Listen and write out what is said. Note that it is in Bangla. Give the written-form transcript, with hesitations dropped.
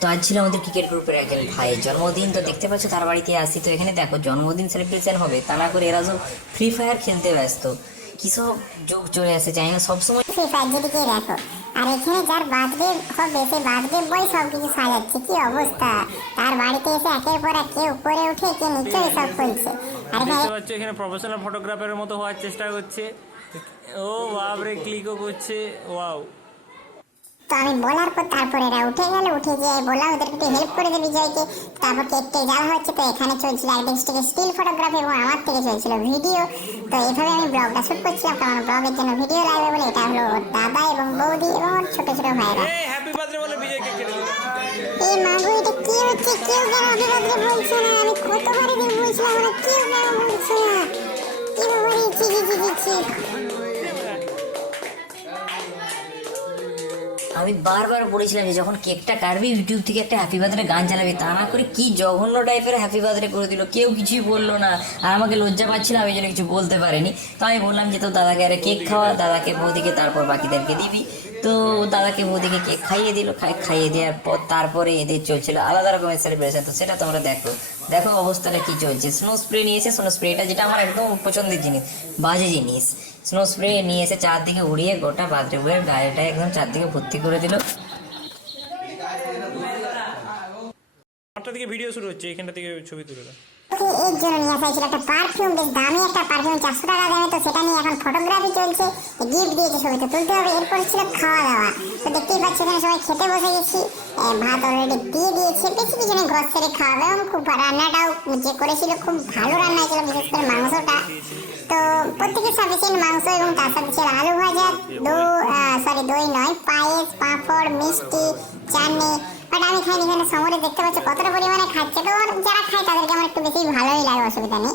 তো আজ ছিল আমাদের ক্রিকেট গ্রুপের একজন ভাইয়ের জন্মদিন। তো দেখতে পাচ্ছ তার বাড়িতে আসি। তো এখানে দেখো জন্মদিন সেলিব্রেশন হবে, তা না করে এরা সব ফ্রি ফায়ার খেলতে ব্যস্ত। কি সব যোগ চলে আসে জানি না, সবসময় ফ্রি ফায়ার যেদিকে দেখো। আর এখানে যার বার্থডে হবে সে বার্থডে বয় সব কিছু সাজাচ্ছে, কি অবস্থা। তার বাড়িতে এসে একের পর এক কে উপরে উঠে কে নিচে এসব করছে। আর দেখতে পাচ্ছ এখানে প্রফেশনাল ফটোগ্রাফারের মতো হওয়ার চেষ্টা করছে। ও বাপরে, ক্লিকও করছে, ওয়াও। তো আমি বলার পর তারপরে এরা উঠে গেল, উঠে গিয়ে বললাম ওদেরকে একটু হেল্প করে দেবে বিজয়কে। তারপর কেকটা জ্বালা হচ্ছে। তো এখানে চলছিল একদিক থেকে স্টিল ফটোগ্রাফি এবং আমার থেকে চলছিল ভিডিও। তো এইভাবে আমি ব্লগটা শুট করছিলাম, কারণ ব্লগের জন্য ভিডিও লাগবে বলে। এটা হলো ওর দাদা এবং বৌদি এবং ওর ছোট ছোট ভাইরা। এই হ্যাপি বার্থডে বলে বিজয় কেক কেটে দিল। এই মাগো, এটা কি হচ্ছে? কেউ কেন হ্যাপি বার্থডে বলছে না? আমি কতবারই বলছিলাম ওরা কেউ কেন বলছে না? কি বাবা রে, ছি ছি ছি ছি। আমি বারবার বলেছিলাম যে যখন কেকটা কাটবি ইউটিউব থেকে একটা হ্যাপি বার্থডে গান চালাবি, তা না করে কি জঘন্য টাইপের হ্যাপি বার্থডে করে দিল। কেউ কিছুই বললো না, আর আমাকে লজ্জা পাচ্ছিলাম, এই জন্য কিছু বলতে পারিনি। তো আমি বললাম যে তো দাদাকে আরে কেক খাওয়া, দাদাকে বৌদিকে, তারপর বাকিদেরকে দিবি। তো দাদাকে বৌদিকে কেক খাইয়ে দিল। খাইয়ে দেওয়ার পর তারপরে এদের চলছিল আলাদা রকমের সেলিব্রেশন। তো সেটা তোমরা দেখো দেখো অবস্থাটা কি চলছে। স্নো স্প্রে নিয়ে এসে, স্নো স্প্রেটা যেটা আমার একদম পছন্দের জিনিস, বাজে জিনিস, স্নো স্প্রে নিয়ে এসে চারদিকে উড়িয়ে গোটা বাথরুম বইয়ের গায়েটা একদম চারদিকে ভর্তি করে দিল। আটটা থেকে ভিডিও শুরু হচ্ছে, এখানটা থেকে ছবি তুলে দাও। এর জন্য নিয়ে আসা হয়েছিল একটা পারফিউম, বেশ দামি একটা পারফিউম, 400 টাকা দামে। তো সেটা নিয়ে এখন ফটোগ্রাফি চলছে, গিফট দিয়েছে, ছবি তো তুলতে হবে। এরপর ছিল খাওয়া দাওয়া। তো দেখতেই পাচ্ছ এখানে সবাই খেতে বসে গেছি। ভাত অলরেডি দিয়ে দিয়েছে, বেশি কিছু নেই, গ্রসারি খাওয়া দাওয়া। এবং খুব রান্নাটাও যে করেছিল খুব ভালো রান্না হয়েছিল, বিশেষ করে মাংসটা। তো প্রত্যেকের সাফিসিয়েন্ট মাংস এবং তার সাথে ছিল আলু ভাজা, দই নয়, পায়েস, পাঁপড়, মিষ্টি, চাটনি। বাট আমি খাইনি, এখানে সমরে দেখতে পাচ্ছ কতটা পরিমাণে খাচ্ছে। তো যারা খায় তাদেরকে আমার একটু বেশি ভালোই লাগে, অসুবিধা নেই।